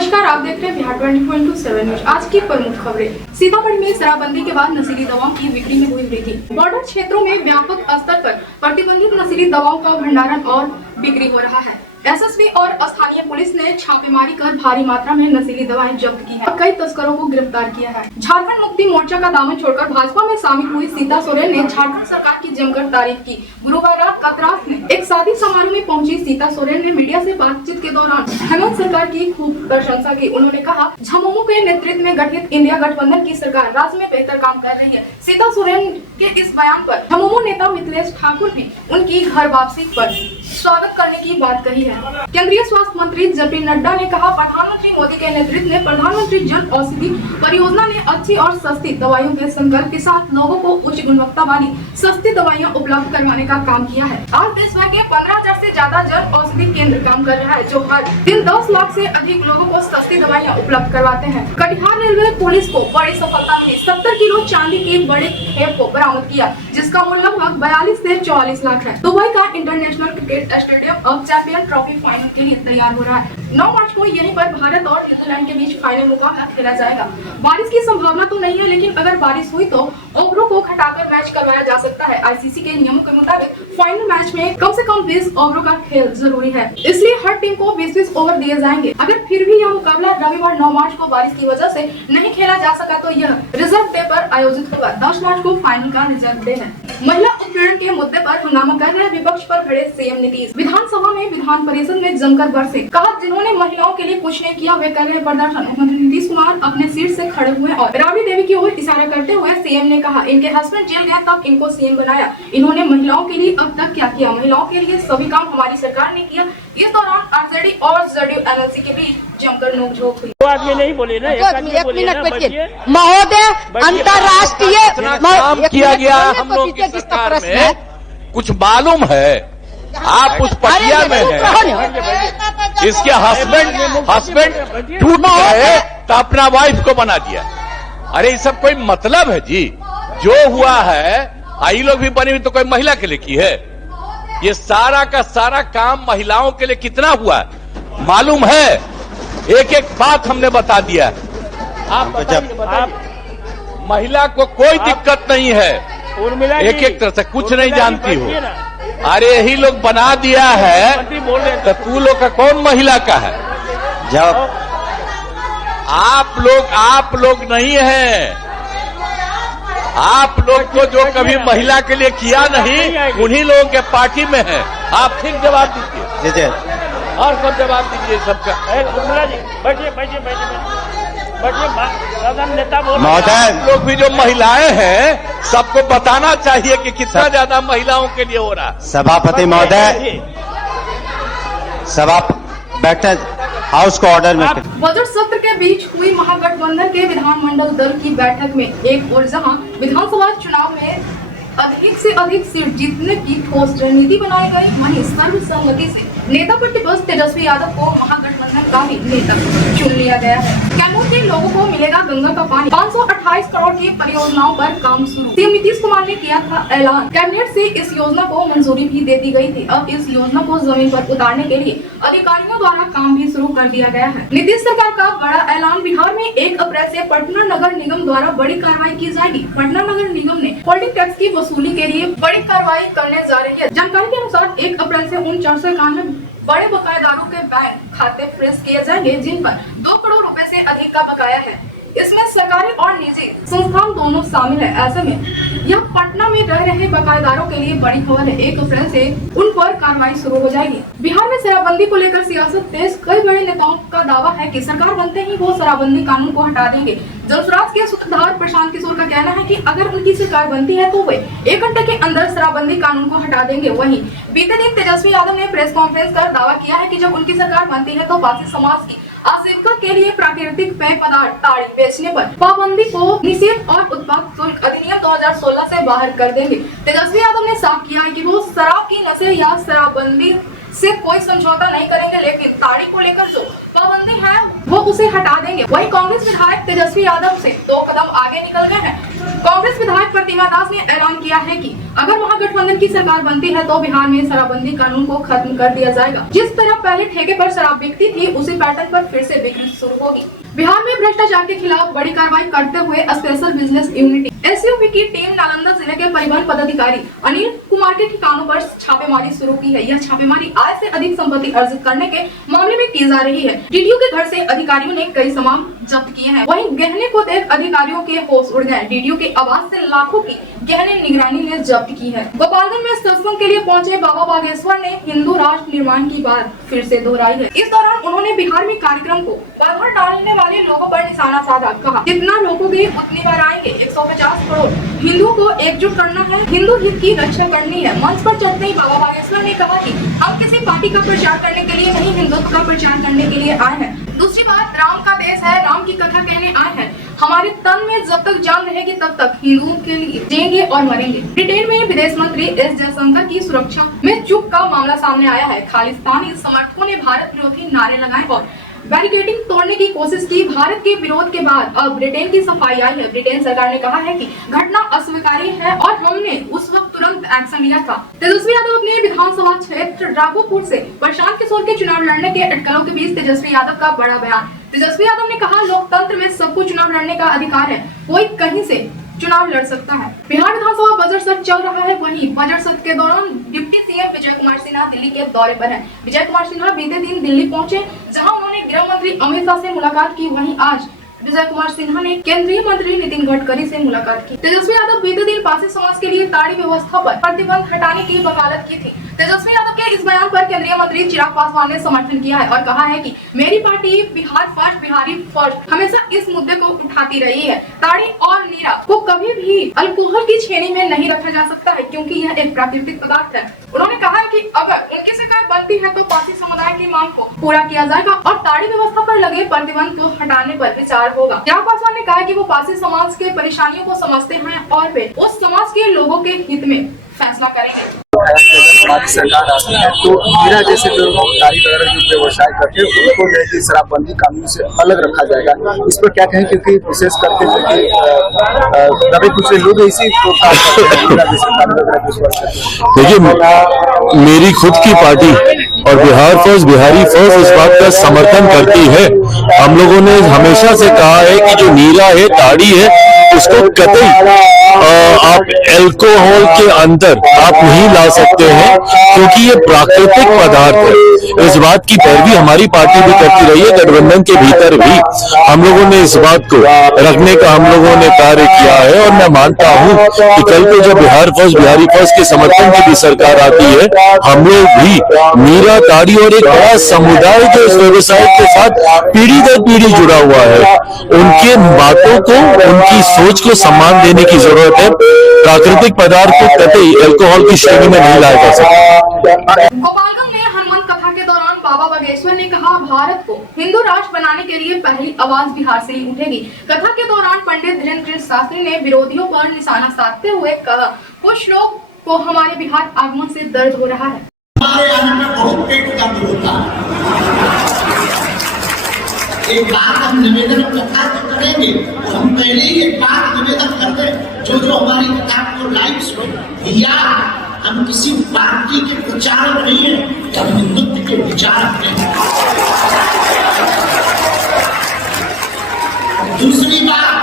नमस्कार, आप देख रहे हैं बिहार 24/7 न्यूज। आज की प्रमुख खबरें। सीतामढ़ी में शराबबंदी के बाद नशीली दवाओं की बिक्री में हुई वृद्धि। बॉर्डर क्षेत्रों में व्यापक स्तर पर प्रतिबंधित नशीली दवाओं का भंडारण और बिक्री हो रहा है। एसएसबी और स्थानीय पुलिस ने छापेमारी कर भारी मात्रा में नशीली दवाएं जब्त की हैं और कई तस्करों को गिरफ्तार किया है। झारखंड मुक्ति मोर्चा का दामन छोड़कर भाजपा में शामिल हुई सीता सोरेन ने झारखंड सरकार की जमकर तारीफ की। गुरुवार रात कतरास में एक शादी समारोह में पहुंची सीता सोरेन ने मीडिया से बातचीत के दौरान हेमंत सरकार की खूब प्रशंसा की। उन्होंने कहा, झमुमो के नेतृत्व में गठित इंडिया गठबंधन की सरकार राज्य में बेहतर काम कर रही है। सीता सोरेन के इस बयान पर झमुमो नेता मिथिलेश ठाकुर ने उनकी घर वापसी पर स्वागत करने की बात कही है। केंद्रीय स्वास्थ्य मंत्री जेपी नड्डा ने कहा, प्रधानमंत्री मोदी के नेतृत्व में प्रधानमंत्री जन औषधि परियोजना ने अच्छी और सस्ती दवाइयों के संकल्प के साथ लोगों को उच्च गुणवत्ता वाली सस्ती दवाइयां उपलब्ध करवाने का काम किया है। आज देश भर के 15,000 से ज्यादा जन औषधि केंद्र काम कर रहा है, जो हर दिन 10 लाख से अधिक लोगों को सस्ती दवाइयां उपलब्ध करवाते हैं। कटिहार रेलवे पुलिस को बड़ी सफलता मिली। 70 किलो चांदी के बड़े खेप को बरामद किया, जिसका मूल्य लगभग 42 से 44 लाख है। दुबई का इंटरनेशनल क्रिकेट स्टेडियम अब चैंपियन ट्रॉफी फाइनल के लिए तैयार हो रहा है। 9 मार्च को यहीं पर भारत और न्यूजीलैंड के बीच फाइनल मुकाबला खेला जाएगा। बारिश की संभावना तो नहीं है, लेकिन अगर बारिश हुई तो ओवरों को घटाकर मैच करवाया जा सकता है। आईसीसी के नियमों के मुताबिक फाइनल मैच में कम से कम 20 ओवरों का खेल जरूरी है, इसलिए हर टीम को 20-20 ओवर दिए जाएंगे। अगर फिर भी यह मुकाबला रविवार 9 मार्च को बारिश की वजह से नहीं खेला जा सका तो यह रिजर्व डे पर आयोजित होगा। 10 मार्च को फाइनल का रिजर्व डे है। महिला उत्पीड़न के मुद्दे पर हंगामा कर रहे विपक्ष पर भड़े सीएम नीतीश। विधानसभा में विधान परिषद में जमकर बरसे। कहा, जिन्होंने महिलाओं के लिए कुछ नहीं किया वे कर रहे प्रदर्शन। मुख्यमंत्री नीतीश कुमार अपने सीट से खड़े हुए और राबड़ी देवी की ओर इशारा करते हुए सीएम ने कहा, इनके हस्बैंड जेल गए तब इनको सीएम बनाया। इन्होंने महिलाओं के लिए अब तक क्या किया? महिलाओं के लिए सभी काम हमारी सरकार ने किया। इस दौरान आरजेडी और जदयू एमएलसी के बीच जमकर नोकझोंक हुई। आदमी नहीं बोले ना, एक मिनट बचिए महोदय। अंतर्राष्ट्रीय काम किया गया हम लोग की सरकार में, कुछ मालूम है? आप उस प्रक्रिया में हैं। इसके हस्बैंड टूट गए तो अपना वाइफ को बना दिया। अरे ये सब कोई मतलब है जी? जो हुआ है, आई लोग भी बनी हुई तो कोई महिला के लिए की है? ये सारा का सारा काम महिलाओं के लिए कितना हुआ है मालूम है? एक एक बात हमने बता दिया। आप महिला को कोई दिक्कत नहीं है, एक एक तरह से कुछ नहीं जानती हो। अरे यही लोग बना दिया है तो तू लोग का कौन महिला का है? जब आप लोग नहीं है, आप लोग को जो कभी महिला के लिए किया नहीं, उन्हीं लोगों के पार्टी में है। आप फिर जवाब दीजिए और सब जवाब दीजिए सबका। महोदय, लोग भी जो महिलाएं हैं सबको बताना चाहिए कि कितना ज्यादा महिलाओं के लिए हो रहा। सभापति महोदय, सभा बैठक हाउस को ऑर्डर में। बजट सत्र के बीच हुई महागठबंधन के विधानमंडल दल की बैठक में एक और जहां विधानसभा चुनाव में अधिक से अधिक सीट जीतने की ठोस रणनीति बनाई गई, वहीं सर्वसम्मति से नेता प्रतिपक्ष तेजस्वी यादव को महागठबंधन का भी नेता चुन लिया गया है। कैमूर के लोगों को मिलेगा गंगा का पानी। 528 करोड़ की परियोजनाओं पर काम शुरू। सीएम नीतीश कुमार ने किया था ऐलान। कैबिनेट से इस योजना को मंजूरी भी दे दी गई थी। अब इस योजना को जमीन पर उतारने के लिए अधिकारियों द्वारा काम भी शुरू कर दिया गया है। नीतीश सरकार का बड़ा ऐलान। बिहार में 1 अप्रैल से पटना नगर निगम द्वारा बड़ी कार्रवाई की जाएगी। पटना नगर निगम ने होल्डिंग टैक्स की वसूली के लिए बड़ी कार्रवाई करने जा रही है। जानकारी के अनुसार 1 अप्रैल से उन 491 बड़े बकायेदारों के बैंक खाते फ्रीज किए जाएंगे, जिन पर 2 करोड़ रुपए से अधिक का बकाया है। इसमें सरकारी और निजी संस्थान दोनों शामिल है। ऐसे में यह पटना में रह रहे बकायेदारों के लिए बड़ी खबर है। 1 अप्रैल से उन पर कार्रवाई शुरू हो जाएगी। बिहार में शराबबंदी को लेकर सियासत तेज। कई बड़े नेताओं का दावा है कि सरकार बनते ही वो शराबबंदी कानून को हटा देंगे। जलस्वराज के सूत्रधार प्रशांत किशोर का कहना है कि अगर उनकी सरकार बनती है तो वे 1 घंटे के अंदर शराबबंदी कानून को हटा देंगे। वहीं बीते दिन तेजस्वी यादव ने प्रेस कॉन्फ्रेंस कर दावा किया है कि जब उनकी सरकार बनती है तो बासी समाज की आजीविका के लिए प्राकृतिक पेय पदार्थ ताड़ी बेचने पर पाबंदी को निषेध और उत्पाद शुल्क अधिनियम 2016 से बाहर कर देंगे। तेजस्वी यादव ने साफ किया है कि वो शराब की नशे या शराबबंदी से कोई समझौता नहीं करेंगे, लेकिन ताड़ी को लेकर जो पाबंदी है वो उसे हटा देंगे। वहीं कांग्रेस विधायक तेजस्वी यादव से 2 कदम आगे निकल गए हैं। कांग्रेस विधायक प्रतिमा दास ने ऐलान किया है कि अगर महागठबंधन की सरकार बनती है तो बिहार में शराबबंदी कानून को खत्म कर दिया जाएगा। जिस तरह पहले ठेके पर शराब बिकती थी उसी पैटर्न पर फिर से बिक्री शुरू होगी। बिहार में भ्रष्टाचार के खिलाफ बड़ी कार्रवाई करते हुए स्पेशल बिजनेस यूनिट एसयूवी की टीम नालंदा जिले के परिवहन पदाधिकारी अनिल कुमार के ठिकानों पर छापेमारी शुरू की है। यह छापेमारी आय से अधिक संपत्ति अर्जित करने के मामले में की जा रही है। डीडीओ के घर से अधिकारियों ने कई सामान जब्त किए हैं। वहीं गहने को देख अधिकारियों के होश उड़ गए। डीडीओ के आवास से लाखों की गहने निगरानी ने जब्त की है। गोपालगंज में सत्संग के लिए पहुंचे बाबा बागेश्वर ने हिंदू राष्ट्र निर्माण की बात फिर से दोहराई है। इस दौरान उन्होंने बिहार में कार्यक्रम को बाधा डालने वाले लोगों पर निशाना साधा। कहा जितना लोगोगे उतनी बार आएंगे। 150 करोड़ हिंदुओं को एकजुट करना है, हिंदू हित की रक्षा करनी है। मंच पर चलते ही बाबा बागेश्वर ने कहा कि हम किसी पार्टी का प्रचार करने के लिए नहीं, हिंदुत्व का प्रचार करने के लिए आए हैं। दूसरी बात, राम का देश है, राम की कथा कहने आए हैं। हमारे तन में जब तक जान रहेगी तब तक हिंदुओं के लिए जिएंगे और मरेंगे। ब्रिटेन में विदेश मंत्री एस जयशंकर की सुरक्षा में चूक का मामला सामने आया है। खालिस्तानी समर्थकों ने भारत विरोधी नारे लगाए और बैरिकेडिंग तोड़ने की कोशिश की। भारत के विरोध के बाद अब ब्रिटेन की सफाई आई है। ब्रिटेन सरकार ने कहा है कि घटना अस्वीकार्य है और हमने उस वक्त तुरंत एक्शन लिया था। तेजस्वी यादव अपने विधानसभा क्षेत्र राघोपुर से प्रशांत किशोर के चुनाव लड़ने के अटकलों के बीच तेजस्वी यादव का बड़ा बयान। तेजस्वी यादव ने कहा लोकतंत्र में सबको चुनाव लड़ने का अधिकार है, कोई कहीं से चुनाव लड़ सकता है। बिहार विधानसभा बजट सत्र चल रहा है। वहीं बजट सत्र के दौरान डिप्टी सीएम विजय कुमार सिन्हा दिल्ली के दौरे पर हैं। विजय कुमार सिन्हा बीते दिन दिल्ली पहुंचे, जहां उन्होंने गृह मंत्री अमित शाह से मुलाकात की। वहीं आज विजय कुमार सिन्हा ने केंद्रीय मंत्री नितिन गडकरी से मुलाकात की। तेजस्वी यादव बीते दिन पारसी समाज के लिए ताड़ी व्यवस्था पर प्रतिबंध हटाने की वकालत की थी। तेजस्वी यादव के इस बयान पर केंद्रीय मंत्री चिराग पासवान ने समर्थन किया है और कहा है कि मेरी party Bihar first, Bihari first हमेशा इस मुद्दे को उठाती रही है। ताड़ी और नीरा को कभी भी अल्कोहल की श्रेणी में नहीं रखा जा सकता है, क्योंकि यह एक प्राकृतिक पदार्थ है। उन्होंने कहा है कि अगर उनकी सरकार बनती है तो पारसी समुदाय की मांग को पूरा किया जाएगा और ताड़ी व्यवस्था पर लगे प्रतिबंध को हटाने पर विचार होगा। चिराग पासवान ने कहा कि वो पारसी समाज के परेशानियों को समझते हैं और वे उस समाज के लोगों के हित में फैसला करेंगे। हमारी सरकार आती है तो मीरा जैसे जो गाड़ी वगैरह जो व्यवसाय करते हैं उनको जो है कि शराबबंदी कानून से अलग रखा जाएगा। इस पर क्या कहें, क्योंकि विशेष करके दबे कुछ लोग इसी को देखिए, मेरी खुद की पार्टी और बिहार फर्स्ट, बिहारी फर्स्ट इस बात का समर्थन करती है। हम लोगों ने हमेशा से कहा है कि जो नीरा है, ताड़ी है, उसको कतई आप अल्कोहल के अंदर आप नहीं ला सकते हैं, क्योंकि ये प्राकृतिक पदार्थ है। इस बात की पैरवी हमारी पार्टी भी करती रही है। गठबंधन के भीतर भी हम लोगों ने इस बात को रखने का हम लोगों ने कार्य किया है और मैं मानता हूं कि कल को जब बिहार फर्स्ट, बिहारी फर्स्ट के समर्थन की भी सरकार आती है, हम लोग भी नीरा, ताड़ी और एक बड़ा समुदाय जो इस व्यवसाय के साथ पीढ़ी दर पीढ़ी जुड़ा हुआ है, उनके बातों को, उनकी सोच को सम्मान देने की जरूरत है। प्राकृतिक पदार्थ को कतई अल्कोहल की श्रेणी में नहीं लाया जा सकता। गोपालगंज में हनुमान कथा के दौरान बाबा बागेश्वर ने कहा भारत को हिंदू राष्ट्र बनाने के लिए पहली आवाज बिहार से ही उठेगी। कथा के दौरान पंडित धीरेन्द्र शास्त्री ने विरोधियों पर निशाना साधते हुए कहा कुछ लोग को हमारे बिहार आगमन से दर्द हो रहा है। हमारे आने में बहुत पेट दर्द होता है। एक बात हम निवेदन कथा तो करेंगे, हम पहले ही एक बात निवेदन करते हैं, जो हमारी कथा को लाइव सुने, या हम किसी पार्टी के प्रचारक नहीं है, हम हिंदुत्व के विचारक हैं। दूसरी बात,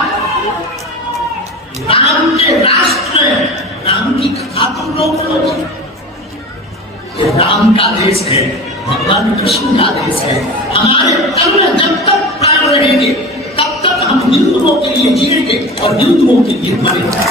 राम के राष्ट्र में राम की कथा तुम लोग सुनोगे। राम का देश है, भगवान कृष्ण का देश है। हमारे तन में जब तक प्राण रहेंगे तब तक हम हिंदुओं के लिए जिएंगे और हिंदुओं के लिए मरेंगे।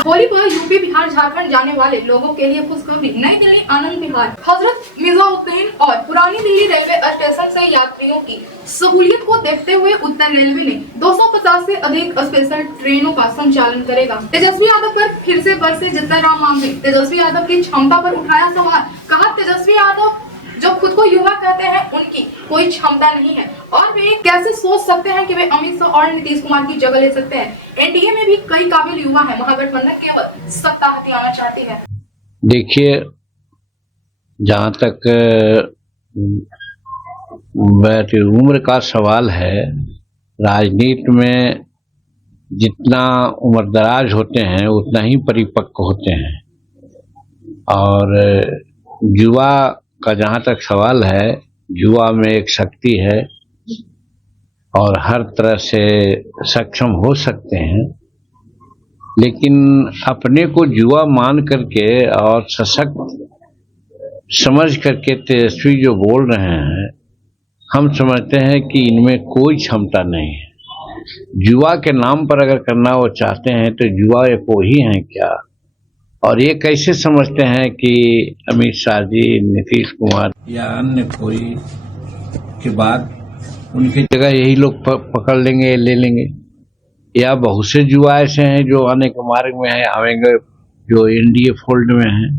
होली पर यूपी, बिहार, झारखंड जाने वाले लोगों के लिए खुशखबरी। नई दिल्ली, आनंद विहार, हजरत निजामुद्दीन और पुरानी दिल्ली रेलवे स्टेशन से यात्रियों की सहूलियत को देखते हुए उत्तर रेलवे ने 250 से अधिक स्पेशल ट्रेनों का संचालन करेगा। तेजस्वी यादव पर फिर से बरसे जितराम मामले। तेजस्वी यादव की क्षमता पर उठाया सवाल। कहा तेजस्वी यादव जो खुद को युवा कहते हैं उनकी कोई क्षमता नहीं है और वे कैसे सोच सकते हैं कि वे अमित शाह और नीतीश कुमार की जगह ले सकते हैं। एनडीए में भी कई काबिल युवा हैं, महागठबंधन केवल सत्ता हथियाना चाहती है। देखिए, जहाँ तक बट उम्र का सवाल है। राजनीति में जितना उम्रदराज होते हैं उतना ही परिपक्व होते हैं, और युवा का जहाँ तक सवाल है, युवा में एक शक्ति है और हर तरह से सक्षम हो सकते हैं, लेकिन अपने को युवा मान करके और सशक्त समझ करके तेजस्वी जो बोल रहे हैं, हम समझते हैं कि इनमें कोई क्षमता नहीं है। युवा के नाम पर अगर करना वो चाहते हैं तो युवा एक वही हैं क्या? और ये कैसे समझते हैं कि अमित शाह जी, नीतीश कुमार या अन्य कोई के बाद उनकी जगह यही लोग पकड़ लेंगे, ले लेंगे? या बहुत से युवा ऐसे हैं जो आने के मार्ग में है, आवेंगे, जो एनडीए फोल्ड में हैं।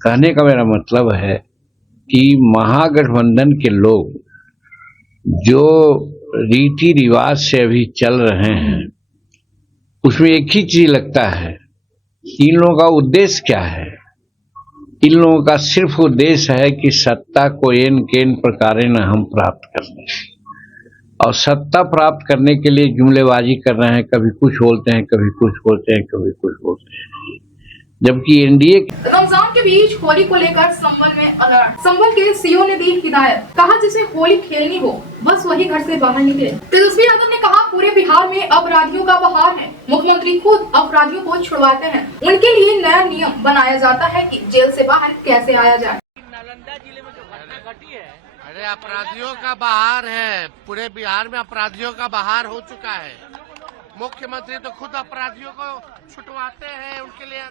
कहने का मेरा मतलब है कि महागठबंधन के लोग जो रीति रिवाज से अभी चल रहे हैं, उसमें एक ही चीज लगता है, इन लोगों का उद्देश्य क्या है? इन लोगों का सिर्फ उद्देश्य है कि सत्ता को एन केन प्रकारेण हम प्राप्त कर लें, और सत्ता प्राप्त करने के लिए जुमलेबाजी कर रहे हैं। कभी कुछ बोलते हैं, कभी कुछ बोलते हैं, कभी कुछ बोलते हैं। जबकि एनडीए रमजान के बीच होली को लेकर संभल में अलर्ट। संभल के सीओ ने दी हिदायत, कहा जिसे होली खेलनी हो बस वही घर से बाहर निकले। तेजस्वी यादव ने कहा पूरे बिहार में अपराधियों का बहार है, मुख्यमंत्री खुद अपराधियों को छुड़वाते हैं, उनके लिए नया नियम बनाया जाता है कि जेल से बाहर कैसे आया जाए। नालंदा जिले में जो घटना घटी है, अरे अपराधियों का बहार है, पूरे बिहार में अपराधियों का बहार हो चुका है। मुख्यमंत्री तो खुद अपराधियों को छुटवाते हैं, उनके लिए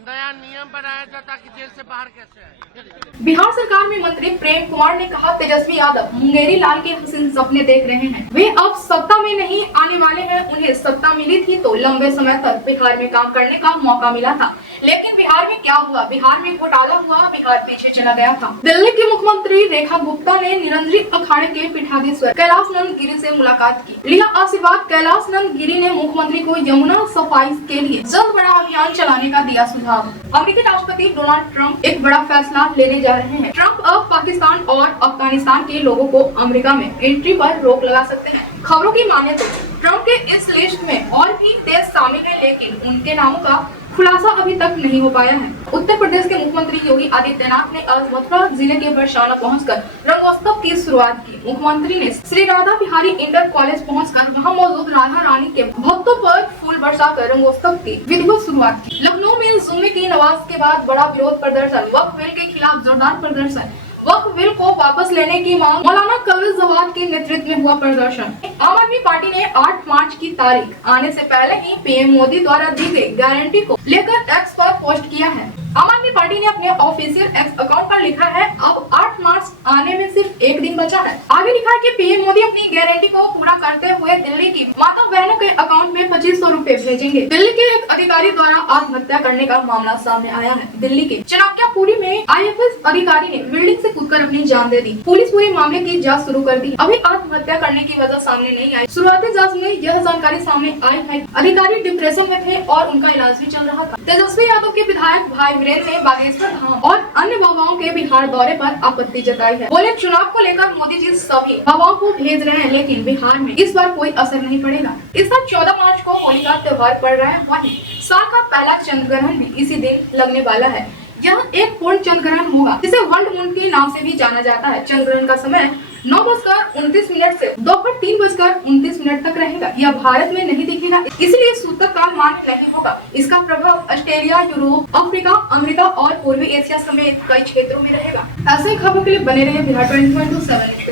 नया नियम बनाया जाता कि जेल से बाहर कैसे आए। बिहार सरकार में मंत्री प्रेम कुमार ने कहा तेजस्वी यादव मुंगेरी लाल के हसीन सपने देख रहे हैं, वे अब सत्ता में नहीं आने वाले हैं। उन्हें सत्ता मिली थी तो लंबे समय तक बिहार में काम करने का मौका मिला था, लेकिन बिहार में क्या हुआ? बिहार में घोटाला हुआ, बिहार पीछे चला गया था। दिल्ली की मुख्यमंत्री रेखा गुप्ता ने निरंजनी अखाड़े के पीठाधीश्वर कैलाश नंद गिरी से मुलाकात की, लिया आशीर्वाद। कैलाश नंद गिरी ने मुख्यमंत्री को यमुना सफाई के लिए जल्द बड़ा अभियान चलाने का दिया सुझाव। अमेरिकी राष्ट्रपति डोनाल्ड ट्रंप एक बड़ा फैसला लेने जा रहे हैं। ट्रंप अब पाकिस्तान और अफगानिस्तान के लोगों को अमेरिका में एंट्री पर रोक लगा सकते हैं। खबरों की माने तो ट्रंप के इस लिस्ट में और भी देश शामिल हैं, लेकिन उनके नामों का खुलासा अभी तक नहीं हो पाया है। उत्तर प्रदेश के मुख्यमंत्री योगी आदित्यनाथ ने आज मथुरा जिले के बरसाना पहुंचकर रंगोत्सव की शुरुआत की। मुख्यमंत्री ने श्री राधा बिहारी इंटर कॉलेज पहुंचकर वहां मौजूद राधा रानी के भक्तों पर फूल बरसाकर रंगोत्सव की विधिवत शुरुआत की। लखनऊ में जुम्मे की नमाज के बाद बड़ा विरोध प्रदर्शन, वक्फ बिल के खिलाफ जोरदार प्रदर्शन, वक्फ बिल को वापस लेने की मांग, मौलाना कबीर जवाद के नेतृत्व में हुआ प्रदर्शन। आम आदमी पार्टी ने 8 मार्च की तारीख आने से पहले ही पीएम मोदी द्वारा दी गई गारंटी को लेकर एक्स पर पोस्ट किया है। आम आदमी पार्टी ने अपने ऑफिशियल एक्स अकाउंट पर लिखा है अब 8 मार्च आने में सिर्फ 1 दिन बचा है। आगे लिखा है कि पीएम मोदी अपनी गारंटी को पूरा करते हुए दिल्ली की माता बहनों के अकाउंट में 2500 रुपए भेजेंगे। दिल्ली के एक अधिकारी द्वारा आत्महत्या करने का मामला सामने आया है। दिल्ली के चनाक्यापुरी में IAS अधिकारी ने बिल्डिंग से कूदकर अपनी जान दे दी। पुलिस पूरे मामले की जांच शुरू कर दी। अभी आत्महत्या करने की वजह सामने नहीं आई। शुरुआती जांच में यह जानकारी सामने आई है अधिकारी डिप्रेशन में थे और उनका इलाज भी चल रहा था। तेजस्वी यादव के विधायक भाई वीरेंद्र ने बागेश्वर धाम और अन्य बाबाओं के बिहार दौरे पर आपत्ति जताई है। बोले चुनाव को लेकर मोदी जी सभी बाबाओं को भेज रहे हैं, लेकिन बिहार में इस बार कोई असर नहीं पड़ेगा। इस बार 14 मार्च को होली का त्योहार पड़ रहा है, वहीं साल का पहला चंद्र ग्रहण भी इसी दिन लगने वाला है। यह एक पूर्ण चंद्र ग्रहण होगा, जिसे वंड मून के नाम से भी जाना जाता है। चंद्र ग्रहण का समय 9:29 से दोपहर 3:29 तक रहेगा। यह भारत में नहीं दिखेगा, इसलिए सूतक काल मान्य नहीं होगा। इसका प्रभाव ऑस्ट्रेलिया, यूरोप, अफ्रीका, अमेरिका और पूर्वी एशिया समेत कई क्षेत्रों में रहेगा। ऐसे खबरों के लिए बने रहे बिहार 24/7।